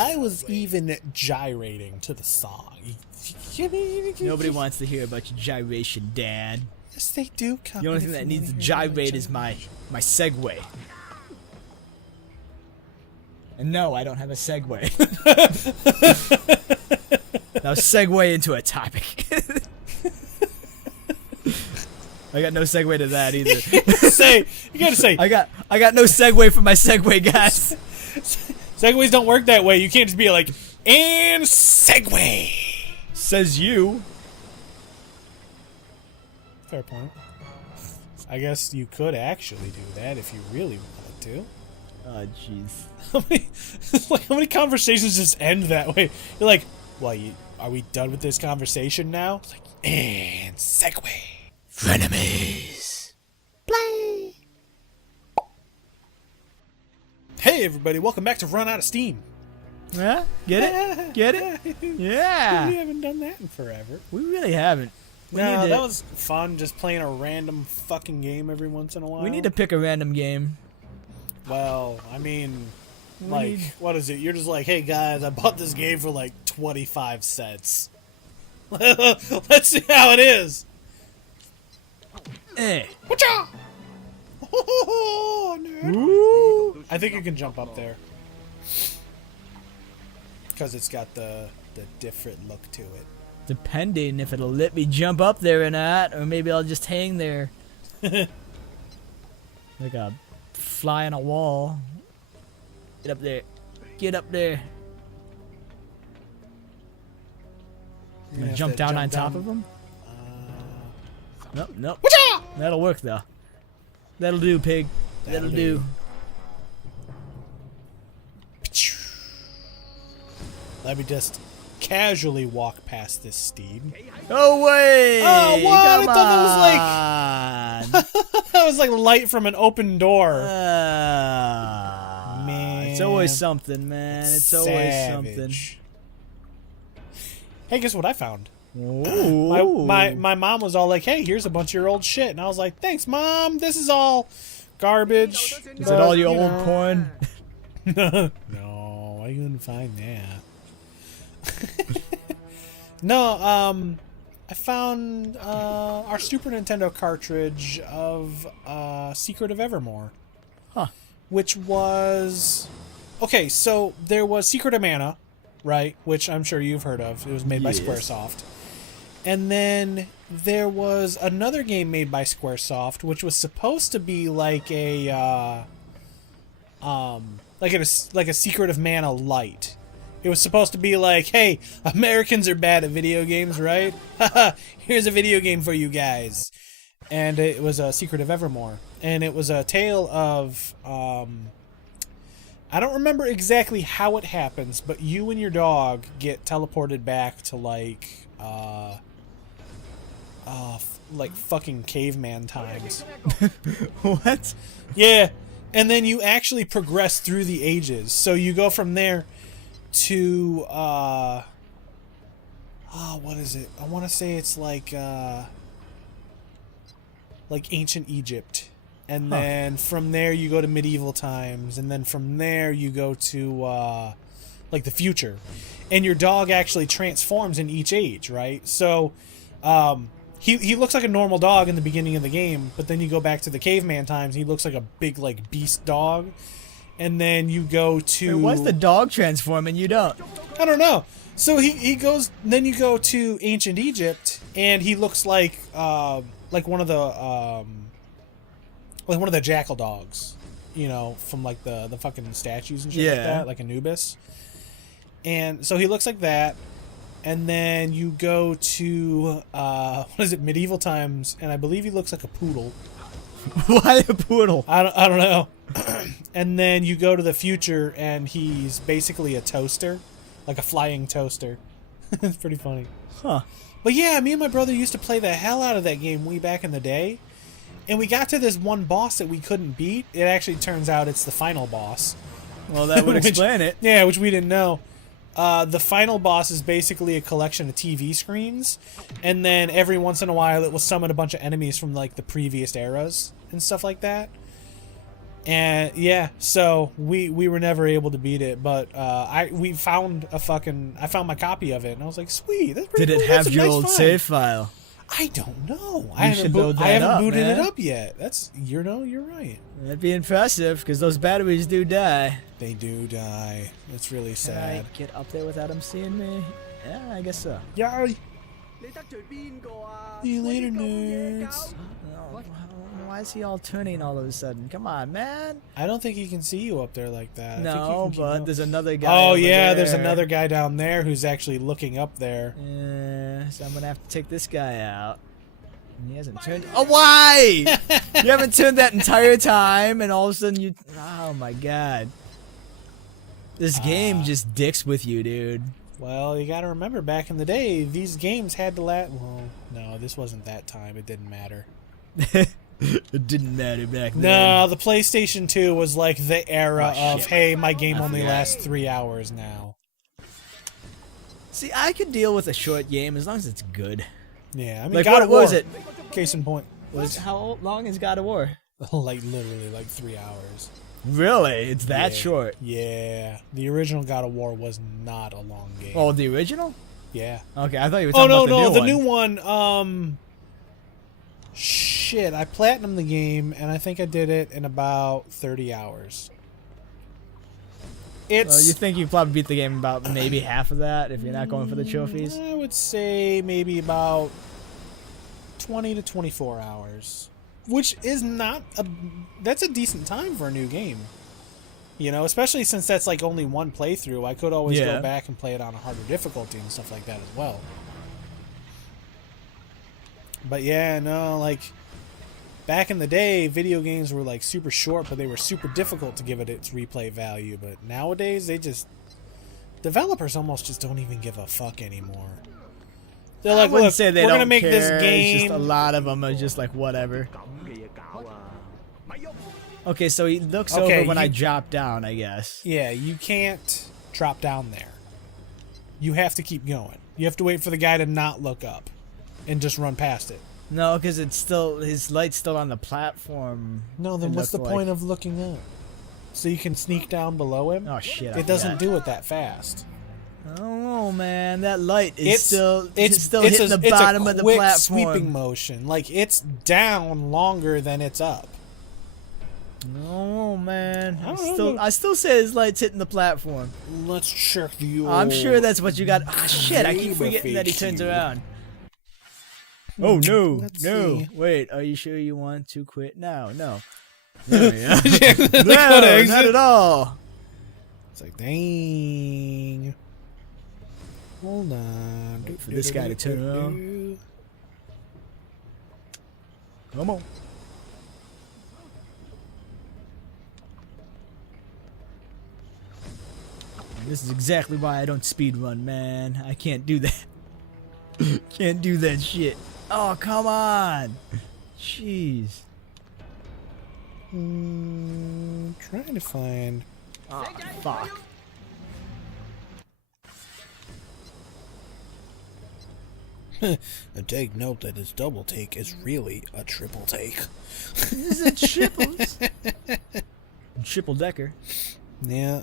I was even gyrating to the song. Nobody wants to hear about your gyration, Dad. Yes, they do. The only thing that needs to gyrate is my Segway. And no, I don't have a Segway. Now segue into a topic. I got no segue to that either. You gotta say. I got no segue for my Segway, guys. Segways don't work that way. You can't just be like, and segue. Says you. Fair point. I guess you could actually do that if you really wanted to. Oh, jeez. How many conversations just end that way? You're like, well, are we done with this conversation now? It's like, and segue. Frenemies. Play. Hey, everybody. Welcome back to Run Out of Steam. Yeah? Get it? Get it? Yeah. We haven't done that in forever. We really haven't. No, that was fun, just playing a random fucking game every once in a while. We need to pick a random game. Well, I mean, like, what is it? You're just like, hey guys, I bought this game for like 25 cents. Let's see how it is. Whatcha? Oh, nerd. Ooh. I think you can jump up there. Because it's got the different look to it. Depending if it'll let me jump up there or not, or maybe I'll just hang there. Like a fly on a wall. Get up there. Get up there. I'm gonna jump down on top of him? Nope, nope. Whatcha? That'll work though. That'll do, pig. That'll do. Let me just casually walk past this steed. Oh wait! Oh, what? Come I thought that was like that was like light from an open door. Man, it's always something, man. It's always something. Hey, guess what I found? Ooh. My mom was all like, "Hey, here's a bunch of your old shit," and I was like, "Thanks, Mom. This is all garbage." Is it all your old porn? No, I couldn't find that. No, I found our Super Nintendo cartridge of Secret of Evermore. Huh. Which was... Okay, so there was Secret of Mana, right? Which I'm sure you've heard of. It was made by Squaresoft. And then there was another game made by Squaresoft, which was supposed to be like a... like a Secret of Mana Lite. It was supposed to be like, hey, Americans are bad at video games, right? Haha, here's a video game for you guys. And it was a Secret of Evermore. And it was a tale of, I don't remember exactly how it happens, but you and your dog get teleported back to like fucking caveman times. What? Yeah. And then you actually progress through the ages. So you go from there to what is it? I want to say it's like ancient Egypt, and then from there you go to medieval times, and then from there you go to like the future, and your dog actually transforms in each age, right? So he looks like a normal dog in the beginning of the game, but then you go back to the caveman times, he looks like a big like beast dog. And then you go to... Wait, why's the dog transform and you don't? I don't know. So he goes... Then you go to ancient Egypt, and he looks like one of the jackal dogs, you know, from like the fucking statues and shit like that, like Anubis. And so he looks like that. And then you go to what is it, medieval times, and I believe he looks like a poodle. Why a poodle? I don't know. And then you go to the future, and he's basically a toaster, like a flying toaster. It's pretty funny. Huh. But yeah, me and my brother used to play the hell out of that game way back in the day. And we got to this one boss that we couldn't beat. It actually turns out it's the final boss. Well, that would explain it. Yeah, which we didn't know. The final boss is basically a collection of TV screens, and then every once in a while it will summon a bunch of enemies from like the previous eras and stuff like that. And yeah, so we were never able to beat it, but I found my copy of it, and I was like, sweet, that's pretty Did cool. it have That's a your nice old find. save file? I don't know. You should load that I haven't up, booted man. it up yet. That's you're right. That'd be impressive, because those batteries do die. They do die. It's really Can sad. I get up there without him seeing me? Yeah, I guess so. Yeah. 你得罪邊個啊？ See you 我 later, 啲咁嘢 nerds. Oh, why is he all turning all of a sudden? Come on, man. I don't think he can see you up there like that. I think No, you can keep but up. there's another guy. Oh over yeah, there's there. another guy down there who's actually looking up there. Yeah, so I'm gonna have to take this guy out. And he hasn't turned. Oh, why? You haven't turned that entire time, and all of a sudden you. Oh my god. This game just dicks with you, dude. Well, you gotta remember, back in the day, these games had to last. Well, no, this wasn't that time. It didn't matter. It didn't matter back then. No, the PlayStation 2 was like the era Oh, of, shit. hey, my game I only forgot. lasts 3 hours now. See, I could deal with a short game as long as it's good. Yeah, I mean, Like, God what of War, was it? Case in point, How long is God of War? like literally like 3 hours. Really? It's that Yeah. short? Yeah, the original God of War was not a long game. Oh, the original? Yeah. Okay, I thought you were Oh talking no, about no, the new one. new one. Shit, I platinumed the game, and I think I did it in about 30 hours. It's. Well, you think you probably beat the game about maybe half of that if you're not going for the trophies? I would say maybe about 20 to 24 hours, which is not a. That's a decent time for a new game. You know, especially since that's like only one playthrough. I could always Yeah. go back and play it on a harder difficulty and stuff like that as well. But yeah, no, like back in the day, video games were like super short, but they were super difficult to give it its replay value. But nowadays, developers almost just don't even give a fuck anymore. They're like, I wouldn't look, say they we're don't gonna make care. this It's game. just a lot of them are just like whatever. 咁嘅嘢搞啊！咪喐！ Okay, so he looks Okay, over when I you- drop down, I guess. Yeah, you can't drop down there. You have to keep going. You have to wait for the guy to not look up and just run past it. No, because it's still his light's still on the platform. No, then it what's the looked point like. of looking up? So you can sneak down below him? Oh shit! It doesn't do it that fast. Oh man, that light is still it's hitting the bottom of the quick platform. sweeping motion. Like it's down longer than it's up. Oh man, I don't know. I still say his light's hitting the platform. Let's check the. I'm sure that's what you got. Ah, shit! I keep Game forgetting that he turns FAQ. around. Oh no, Let's no! see. Wait, are you sure you want to quit? No. There we are. Gotta No, exit. not at all. It's like dang. Hold on. Wait for this guy to turn around. Come on. This is exactly why I don't speedrun, man. I can't do that. Can't do that shit. Oh, come on. Jeez. Trying to find. Oh, fuck. And take note that his double take is really a triple take. Is it triples? Triple decker. Yeah.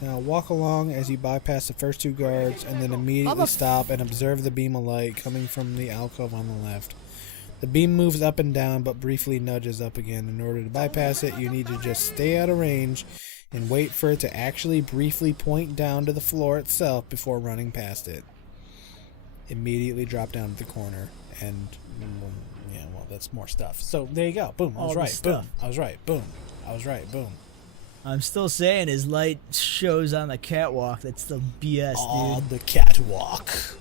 Now walk along as you bypass the first two guards and then immediately stop and observe the beam of light coming from the alcove on the left. The beam moves up and down but briefly nudges up again. In order to bypass it, you need to just stay out of range and wait for it to actually briefly point down to the floor itself before running past it. Immediately drop down to the corner and yeah, well, that's more stuff. So there you go. Boom. I All was the right. stuff. Boom. I was right. Boom. I was right. Boom. I'm still saying his light shows on the catwalk. That's still BS, On dude. the catwalk.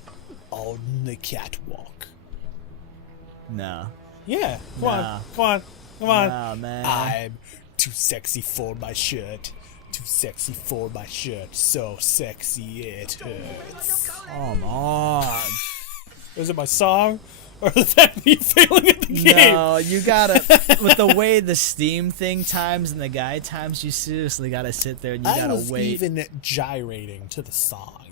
On the catwalk. No. Yeah. Come on. Nah. Come on. Come on. Nah, man. I'm too sexy for my shirt. Too sexy for my shirt. So sexy it hurts. Come on. Is it my song? Or is that me failing at the game? No, you gotta. With the way the Steam thing times and the guy times, you seriously gotta sit there and you I gotta was wait. even gyrating to the song.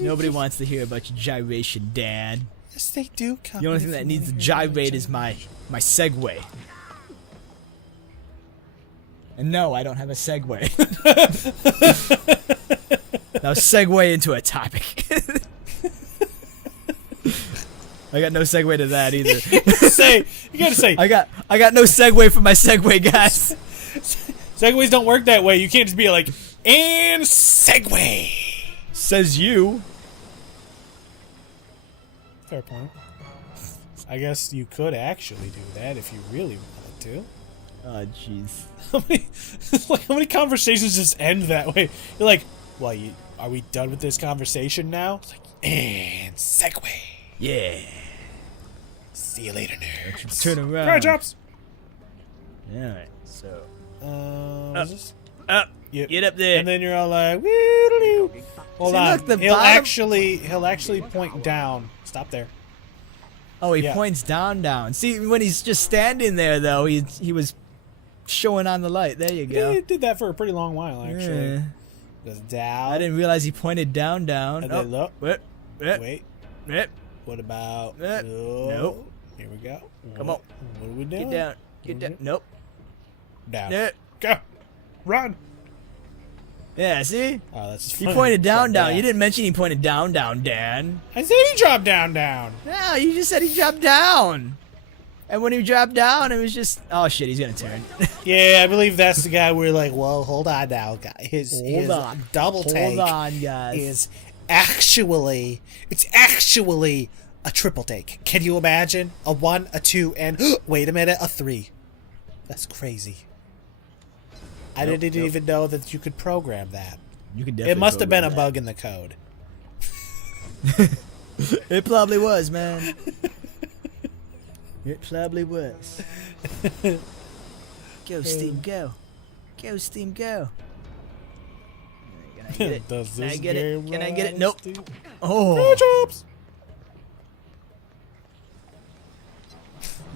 Nobody wants to hear about your gyration, Dad. Yes, they do. The only thing that needs to gyrate is my Segway. And no, I don't have a segue. Now segue into a topic. I got no segue to that either. You gotta say. I got no segue for my segue, guys. Segways don't work that way. You can't just be like, and segue. Says you. Fair point. I guess you could actually do that if you really wanted to. Oh, jeez. How many conversations just end that way? You're like, well, are we done with this conversation now? It's like, and segue. Yeah. See you later, nerds. Turn around. Cry drops. Alright, so. What's this? Up. Yep. Get up there. And then you're all like, woo. Hold See, on. look, the he'll bottom- actually point down. Stop there. Oh, he Yeah. points down. See, when he's just standing there, though, he was showing on the light. There you Yeah, go. he did that for a pretty long while, actually. Yeah. Goes down. I didn't realize he pointed down. And then look. Wait. Wait. Wait. What about? Nope. Here we go. Come on. What are we doing? Get down. Get down. Nope. Down. Yeah. Go. Run. Yeah, see? Oh, that's He funny. pointed down. Yeah. You didn't mention he pointed down, Dan. I said he dropped down. No, you just said he dropped down. And when he dropped down, it was just... Oh, shit, he's gonna turn. Yeah, I believe that's the guy we're like, whoa, hold on now, guy. His double take Hold on, guys. is actually, it's actually a triple take. Can you imagine? A 1, a 2, and wait a minute, a 3. That's crazy. I didn't even know that you could program that. You could It definitely must have been a program bug in the code. that. It probably was, man. It probably was. Go, Steam, go. Go, Steam, go. Can I get it? Does Can I this get it? game Can I get it? rise Nope. to- Oh. Drops.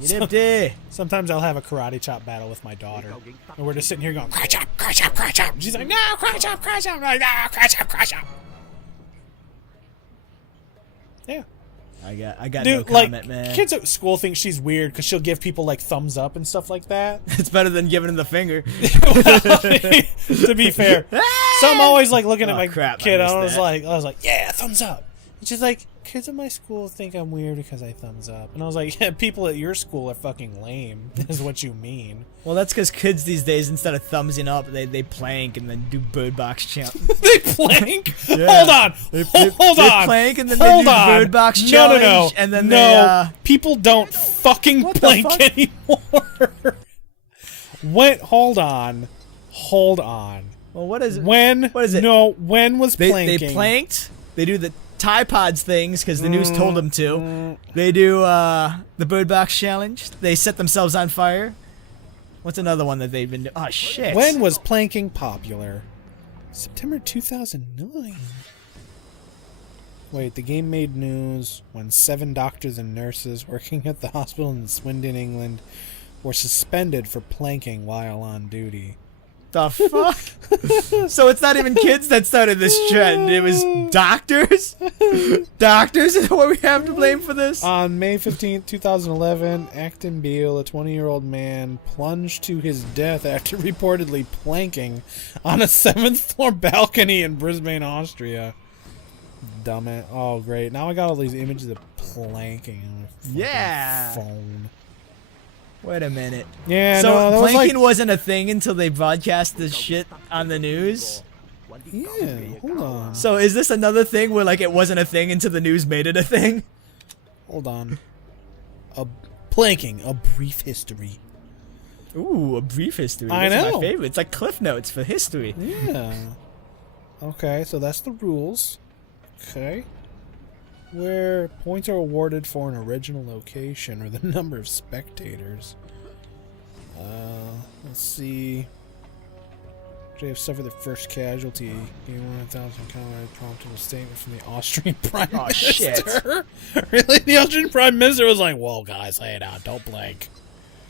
Get empty. Sometimes I'll have a karate chop battle with my daughter. And we're just sitting here going, cry chop, cry chop, cry chop. She's like, no, cry chop, cry chop. I'm like, no, cry chop, cry chop. Yeah. I got Dude, no like, comment, man. kids at school think she's weird because she'll give people, like, thumbs up and stuff like that. It's better than giving him the finger. To be fair. So I'm always, like, looking at Oh, my crap, I kid, and missed I that. was like, yeah, thumbs up. And she's like, kids at my school think I'm weird because I thumbs up. And I was like, yeah, people at your school are fucking lame, is what you mean. Well, that's because kids these days, instead of thumbsing up, they plank and then do bird box challenge. They plank? Yeah. Hold on. Hold they on. plank and then Hold they do on. bird box No, challenge. no, no. And then no, they, people don't fucking What the plank fuck? anymore. Wait, hold on. well, what is it? When? What is it? No, when was They planking? planked. They do the Tide Pods things because the news told them to. They do the bird box challenge. They set themselves on fire. What's another one that they've been doing? Oh, shit. When was planking popular? September 2009. Wait, the game made news when 7 doctors and nurses working at the hospital in Swindon, England, were suspended for planking while on duty. The fuck? So it's not even kids that started this trend. It was doctors? Doctors is what we have to blame for this? On May 15th, 2011, Acton Beale, a 20-year-old man, plunged to his death after reportedly planking on a 7th-floor balcony in Brisbane, Austria. Dumb it. Oh, great. Now I got all these images of planking on my fucking Yeah. phone. Wait a minute. Yeah, So no, that was planking like... wasn't a thing until they broadcast this shit on the news? Yeah, hold on. So is this another thing where like it wasn't a thing until the news made it a thing? Hold on. Planking, a brief history. Ooh, a brief history. I That's know. my favorite. It's like Cliff Notes for history. Yeah. Okay, so that's the rules. Okay. Where points are awarded for an original location or the number of spectators. Let's see. They have suffered the first casualty. Game 1,000 Conrad prompted a statement from the Austrian Prime Oh, Minister. Really? The Austrian Prime Minister was like, "Whoa, guys, lay it out. Don't blank."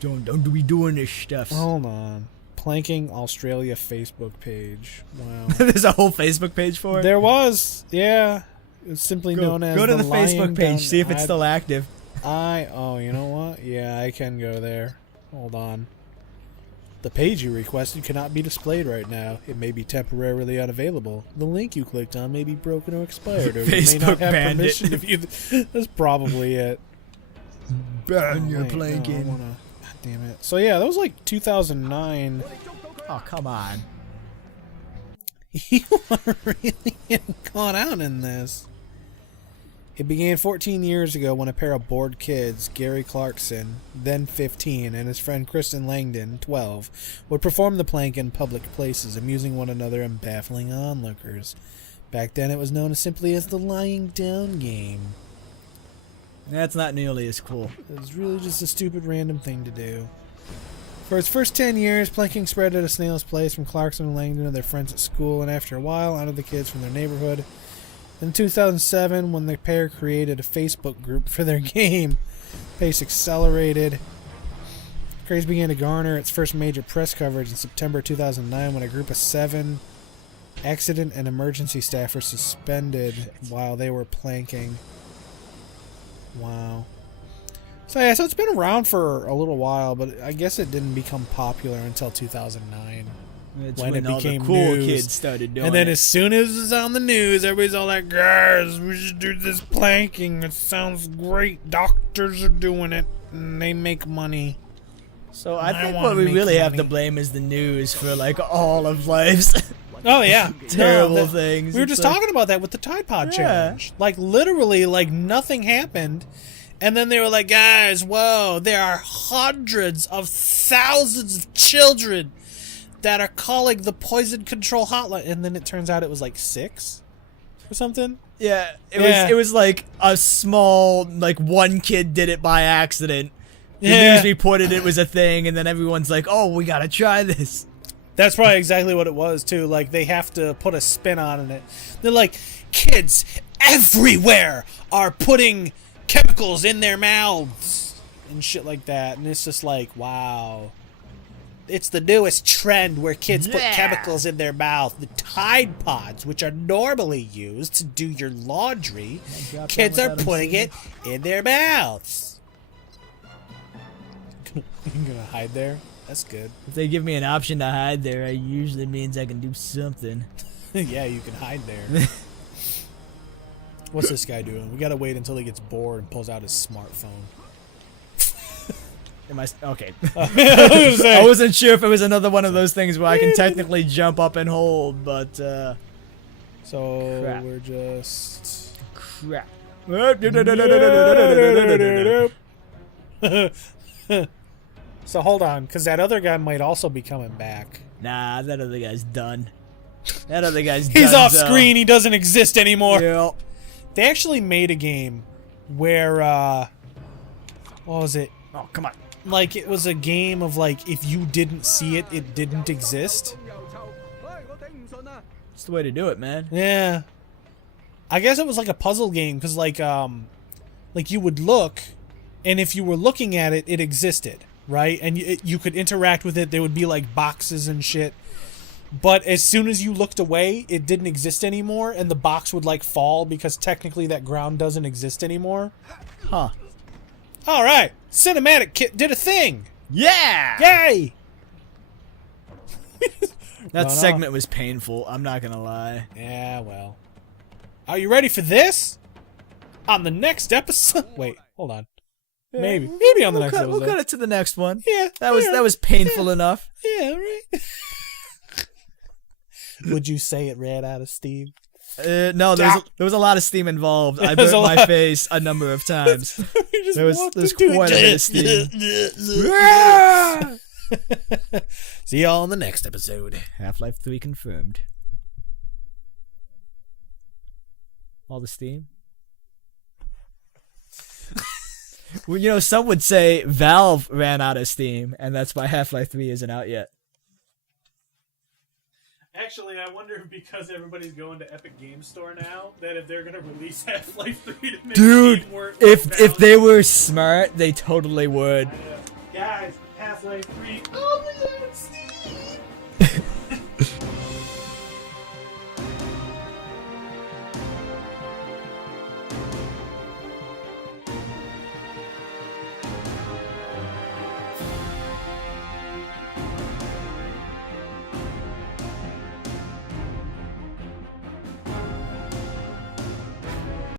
Don't be doing this stuff. Hold on. Planking Australia Facebook page. Wow. There's a whole Facebook page for it. There was, yeah. It's simply known as Go to the lying Facebook down- page, see if it's still active. Oh, you know what? Yeah, I can go there. Hold on. The page you requested cannot be displayed right now. It may be temporarily unavailable. The link you clicked on may be broken or expired, or you may not Facebook have banned permission it. to view. That's probably it. Burn your wait, no, I planking. wanna- God damn it. So yeah, that was like 2009. Oh, come on. You are really getting caught out in this. It began 14 years ago when a pair of bored kids, Gary Clarkson, then 15, and his friend Kristen Langdon, 12, would perform the plank in public places, amusing one another and baffling onlookers. Back then it was known simply as the lying down game. That's not nearly as cool. It was really just a stupid random thing to do. For its first 10 years, planking spread at a snail's pace from Clarkson and Langdon to their friends at school, and after a while, onto the kids from their neighborhood. In 2007, when the pair created a Facebook group for their game, pace accelerated. Craze began to garner its first major press coverage in September 2009 when a group of 7 accident and emergency staff were suspended while they were planking. Wow. So yeah, so it's been around for a little while, but I guess it didn't become popular until 2009. It's When it all became the cool news. kids started doing And then it. as soon as it's on the news, everybody's all like, guys, we should do this planking. It sounds great. Doctors are doing it, and they make money. So I think wanna what we make really have to money. blame is the news for like all of life's Oh, yeah. terrible No, things. We were It's just like- talking about that with the Tide Pod Yeah. Challenge. Like, literally, like, nothing happened. And then they were like, guys, whoa, there are hundreds of thousands of children that are calling the poison control hotline. And then it turns out it was like 6 or something. Yeah, Yeah. it was like a small, like one kid did it by accident. The Yeah. news reported it was a thing, and then everyone's like, "Oh, we gotta try this." That's probably exactly what it was, too. Like, they have to put a spin on it. They're like, kids everywhere are putting chemicals in their mouths and shit like that. And it's just like, wow. It's the newest trend where kids put Yeah. chemicals in their mouth. The Tide Pods, which are normally used to do your laundry, drop kids down are without 'em putting seeing it in their mouths. You gonna hide there? That's good. If they give me an option to hide there, it usually means I can do something. Yeah, you can hide there. What's this guy doing? We gotta wait until he gets bored and pulls out his smartphone. Am I okay? I was gonna say. I wasn't sure if it was another one of those things where I can technically jump up and hold, but So Crap. we're just. crap. So hold on, because that other guy might also be coming back. Nah, that other guy's done. That other guy's He's done. off screen. He doesn't exist anymore. Yeah. They actually made a game where, what was it? Oh, come on. Like, it was a game of, like, if you didn't see it, it didn't exist. 又臭，唉，我頂唔順啊！ That's the way to do it, man. Yeah. I guess it was like a puzzle game, because, like you would look, and if you were looking at it, it existed, right? And you could interact with it. There would be, like, boxes and shit. But as soon as you looked away, it didn't exist anymore, and the box would, like, fall, because technically that ground doesn't exist anymore. Huh. All right. Cinematic Kit did a thing. Yeah! Yay! That No. segment was painful, I'm not gonna lie. Yeah, well. Are you ready for this? On the next episode... Wait, hold on. Maybe on the next episode. We'll cut it to the next one. Yeah. That was painful enough. Yeah, right. Would you say it ran out of steam? No, there was a lot of steam involved. I There's burnt a my lot. face a number of times. You just There's walked into it. quite a bit of steam. See y'all in the next episode. Half-Life 3 confirmed. All the steam? Well, you know, some would say Valve ran out of steam, and that's why Half-Life 3 isn't out yet. Actually, I wonder if because everybody's going to Epic Games Store now, that if they're gonna release Half-Life 3 to make Dude, Steam work. if they were smart, they totally would. Guys, Half-Life 3.